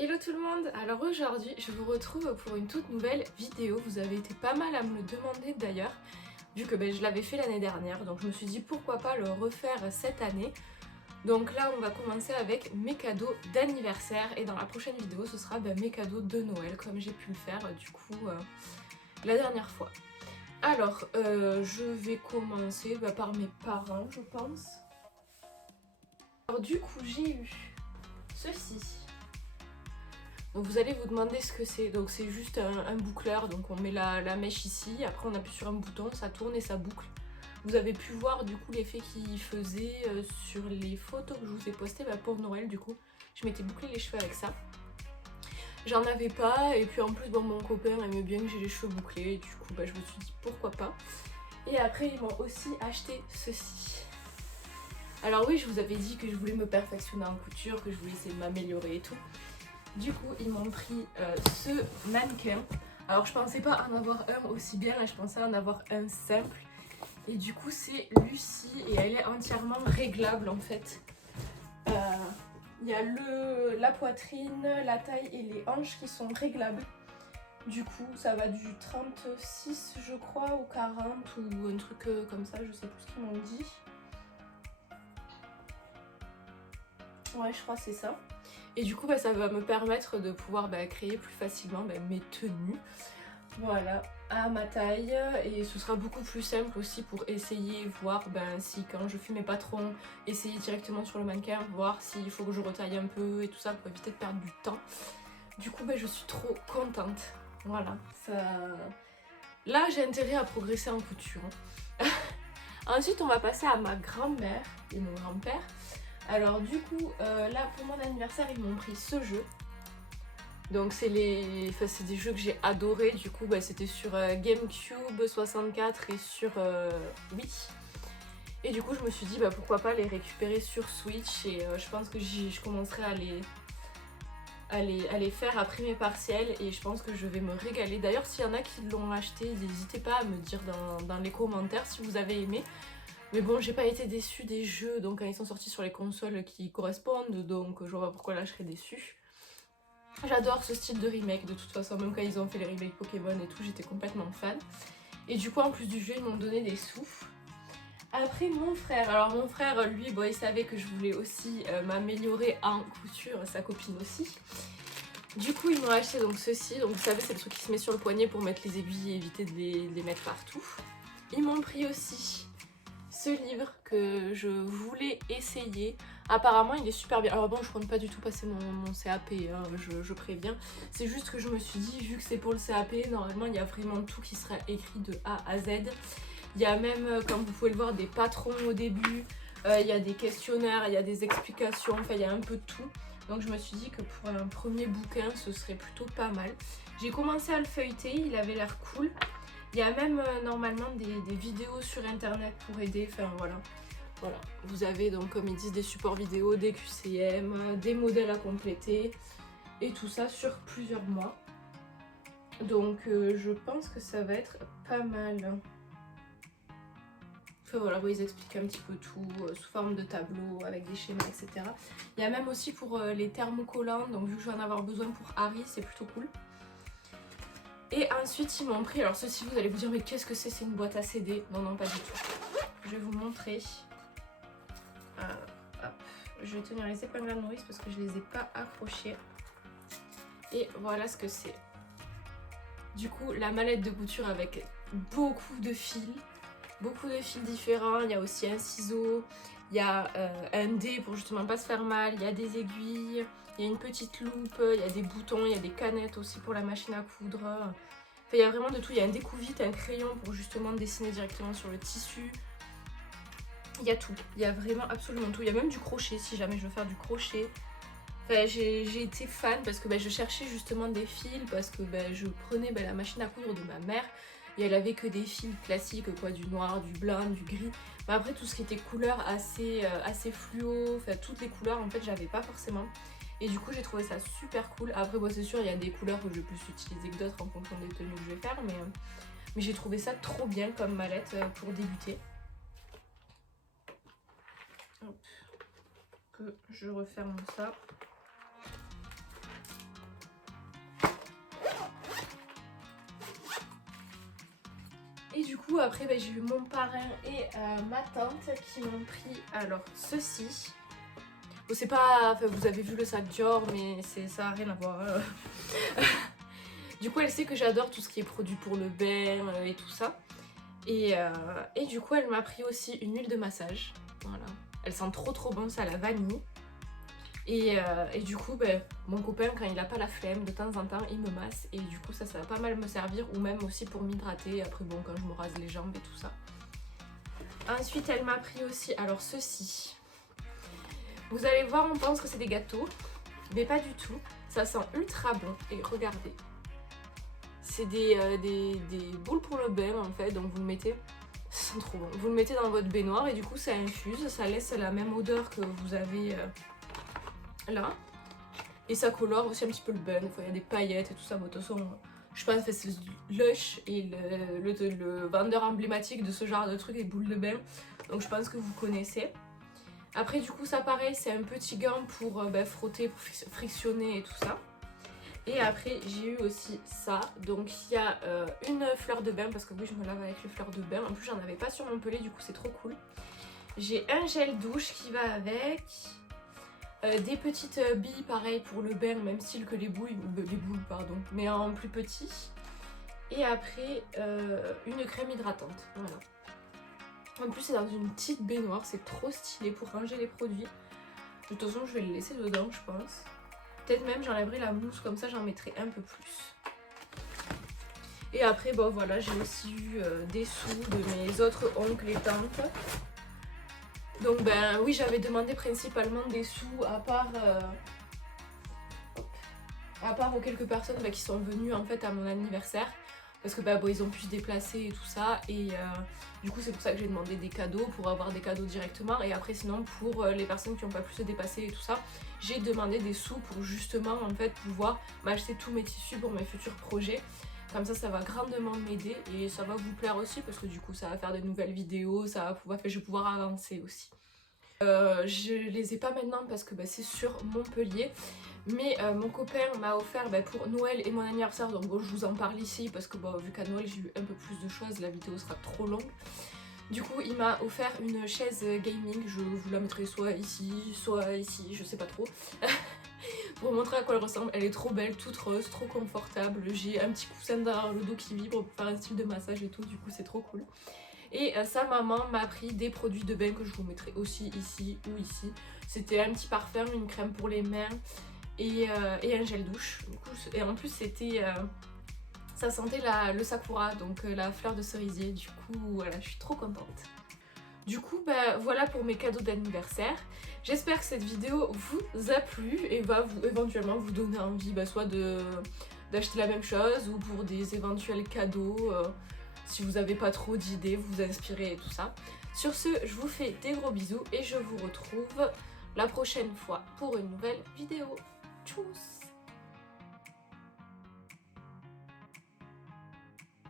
Hello tout le monde. Alors aujourd'hui je vous retrouve pour une toute nouvelle vidéo. Vous avez été pas mal à me le demander d'ailleurs, vu que je l'avais fait l'année dernière, donc je me suis dit pourquoi pas le refaire cette année. Donc là on va commencer avec mes cadeaux d'anniversaire et dans la prochaine vidéo ce sera mes cadeaux de Noël comme j'ai pu le faire du coup la dernière fois. Alors je vais commencer par mes parents je pense. Alors du coup j'ai eu ceci. Donc vous allez vous demander ce que c'est. Donc c'est juste un boucleur, donc on met la mèche ici, après on appuie sur un bouton, ça tourne et ça boucle. Vous avez pu voir du coup l'effet qu'il faisait sur les photos que je vous ai postées pour Noël du coup. Je m'étais bouclé les cheveux avec ça. J'en avais pas et puis en plus mon copain aimait bien que j'ai les cheveux bouclés et du coup je me suis dit pourquoi pas. Et après ils m'ont aussi acheté ceci. Alors oui je vous avais dit que je voulais me perfectionner en couture, que je voulais essayer de m'améliorer et tout. Du coup, ils m'ont pris ce mannequin. Alors, je pensais pas en avoir un aussi bien, je pensais en avoir un simple. Et du coup, c'est Lucie et elle est entièrement réglable en fait. Il y a la poitrine, la taille et les hanches qui sont réglables. Du coup, ça va du 36 je crois ou 40 ou un truc comme ça, je sais plus ce qu'ils m'ont dit. Ouais, je crois que c'est ça. Et du coup, ça va me permettre de pouvoir créer plus facilement mes tenues. Voilà, à ma taille. Et ce sera beaucoup plus simple aussi pour essayer, voir si quand je fais mes patrons, essayer directement sur le mannequin, voir s'il faut que je retaille un peu et tout ça pour éviter de perdre du temps. Du coup, je suis trop contente. Voilà, ça... Là, j'ai intérêt à progresser en couture. Ensuite, on va passer à ma grand-mère et mon grand-père. Alors du coup, là pour mon anniversaire, ils m'ont pris ce jeu. Donc c'est des jeux que j'ai adorés. Du coup, c'était sur GameCube 64 et sur Wii. Et du coup, je me suis dit pourquoi pas les récupérer sur Switch. Et je pense que je commencerai à les faire après mes partiels. Et je pense que je vais me régaler. D'ailleurs, s'il y en a qui l'ont acheté, n'hésitez pas à me dire dans les commentaires si vous avez aimé. Mais bon, j'ai pas été déçue des jeux, donc quand ils sont sortis sur les consoles qui correspondent, donc je vois pas pourquoi là je serais déçue. J'adore ce style de remake de toute façon, même quand ils ont fait les remakes Pokémon et tout, j'étais complètement fan. Et du coup, en plus du jeu, ils m'ont donné des sous. Après mon frère, alors mon frère, lui, il savait que je voulais aussi m'améliorer en couture, sa copine aussi. Du coup, ils m'ont acheté donc ceci, donc vous savez, c'est le truc qui se met sur le poignet pour mettre les aiguilles et éviter de les mettre partout. Ils m'ont pris aussi ce livre que je voulais essayer. Apparemment il est super bien. Alors bon, je compte pas du tout passer mon CAP, hein, je préviens. C'est juste que je me suis dit, vu que c'est pour le CAP, normalement il y a vraiment tout qui sera écrit de A à Z. Il y a même, comme vous pouvez le voir, des patrons au début. Il y a des questionnaires, il y a des explications, enfin il y a un peu de tout. Donc je me suis dit que pour un premier bouquin, ce serait plutôt pas mal. J'ai commencé à le feuilleter, il avait l'air cool. Il y a même normalement des vidéos sur internet pour aider, enfin voilà. Vous avez donc comme ils disent des supports vidéo, des QCM, des modèles à compléter et tout ça sur plusieurs mois. Donc je pense que ça va être pas mal. Enfin voilà, ils expliquent un petit peu tout sous forme de tableau avec des schémas, etc. Il y a même aussi pour les thermocollants, donc vu que je vais en avoir besoin pour Harry, c'est plutôt cool. Et ensuite ils m'ont pris, alors ceci vous allez vous dire mais qu'est-ce que c'est une boîte à CD? Non non pas du tout. Je vais vous montrer. Hop. Je vais tenir les épingles à nourrice parce que je les ai pas accrochées. Et voilà ce que c'est. Du coup la mallette de couture avec beaucoup de fils différents. Il y a aussi un ciseau, il y a un dé pour justement pas se faire mal, il y a des aiguilles. Il y a une petite loupe, il y a des boutons, il y a des canettes aussi pour la machine à coudre. Enfin, il y a vraiment de tout. Il y a un découvite, un crayon pour justement dessiner directement sur le tissu. Il y a tout. Il y a vraiment absolument tout. Il y a même du crochet si jamais je veux faire du crochet. Enfin, j'ai été fan parce que je cherchais justement des fils parce que je prenais la machine à coudre de ma mère et elle avait que des fils classiques, quoi, du noir, du blanc, du gris. Mais après tout ce qui était couleur assez fluo, enfin toutes les couleurs en fait j'avais pas forcément. Et du coup j'ai trouvé ça super cool. Après c'est sûr il y a des couleurs que je vais plus utiliser que d'autres en fonction des tenues que je vais faire, mais j'ai trouvé ça trop bien comme mallette pour débuter. Hop. Que je referme ça. coup après j'ai eu mon parrain et ma tante qui m'ont pris alors ceci. Bon, c'est pas, enfin, vous avez vu le sac Dior mais ça n'a rien à voir. Du coup elle sait que j'adore tout ce qui est produit pour le bain et tout ça. Et du coup elle m'a pris aussi une huile de massage. Voilà. Elle sent trop bon, ça la vanille. Et du coup, mon copain, quand il a pas la flemme, de temps en temps, il me masse. Et du coup, ça va pas mal me servir. Ou même aussi pour m'hydrater. Après, bon, quand je me rase les jambes et tout ça. Ensuite, elle m'a pris aussi, alors ceci. Vous allez voir, on pense que c'est des gâteaux. Mais pas du tout. Ça sent ultra bon. Et regardez. C'est des boules pour le bain, en fait. Donc, vous le mettez... Ça sent trop bon. Vous le mettez dans votre baignoire. Et du coup, ça infuse. Ça laisse la même odeur que vous avez... là, et ça colore aussi un petit peu le bain. Enfin, il y a des paillettes et tout ça. Bon, de toute façon, je pense que c'est Lush et le vendeur emblématique de ce genre de trucs, les boules de bain. Donc je pense que vous connaissez. Après, du coup, ça pareil, c'est un petit gant pour frotter, pour frictionner et tout ça. Et après, j'ai eu aussi ça. Donc il y a une fleur de bain, parce que oui, je me lave avec les fleurs de bain. En plus, j'en avais pas sur Montpellier, du coup, c'est trop cool. J'ai un gel douche qui va avec. Des petites billes pareil pour le bain, même style que les boules pardon, mais en plus petit. Et après une crème hydratante, voilà. En plus c'est dans une petite baignoire, c'est trop stylé pour ranger les produits. De toute façon je vais le laisser dedans je pense. Peut-être même j'enlèverai la mousse, comme ça j'en mettrai un peu plus. Et après bon voilà, j'ai aussi eu des sous de mes autres oncles et tantes. Donc oui, j'avais demandé principalement des sous à part aux quelques personnes qui sont venues en fait à mon anniversaire, parce que ils ont pu se déplacer et tout ça, et du coup c'est pour ça que j'ai demandé des cadeaux, pour avoir des cadeaux directement. Et après sinon pour les personnes qui n'ont pas pu se dépasser et tout ça, j'ai demandé des sous pour justement en fait pouvoir m'acheter tous mes tissus pour mes futurs projets. Comme ça va grandement m'aider et ça va vous plaire aussi, parce que du coup ça va faire de nouvelles vidéos, ça va pouvoir, je vais pouvoir avancer aussi. Je les ai pas maintenant parce que c'est sur Montpellier, mais mon copain m'a offert pour Noël et mon anniversaire, donc bon, je vous en parle ici parce que vu qu'à Noël j'ai eu un peu plus de choses, la vidéo sera trop longue. Du coup il m'a offert une chaise gaming, je vous la mettrai soit ici, je sais pas trop. Pour vous montrer à quoi elle ressemble, elle est trop belle, toute rose, trop confortable. J'ai un petit coussin derrière le dos qui vibre pour faire un style de massage et tout, du coup c'est trop cool. Et sa maman m'a pris des produits de bain que je vous mettrai aussi ici ou ici. C'était un petit parfum, une crème pour les mains et un gel douche. Du coup, et en plus c'était... ça sentait le sakura, donc la fleur de cerisier. Du coup voilà, je suis trop contente. Du coup voilà pour mes cadeaux d'anniversaire. J'espère que cette vidéo vous a plu et va éventuellement vous donner envie soit d'acheter la même chose, ou pour des éventuels cadeaux, si vous n'avez pas trop d'idées, vous inspirer et tout ça. Sur ce, je vous fais des gros bisous et je vous retrouve la prochaine fois pour une nouvelle vidéo. Tchuss!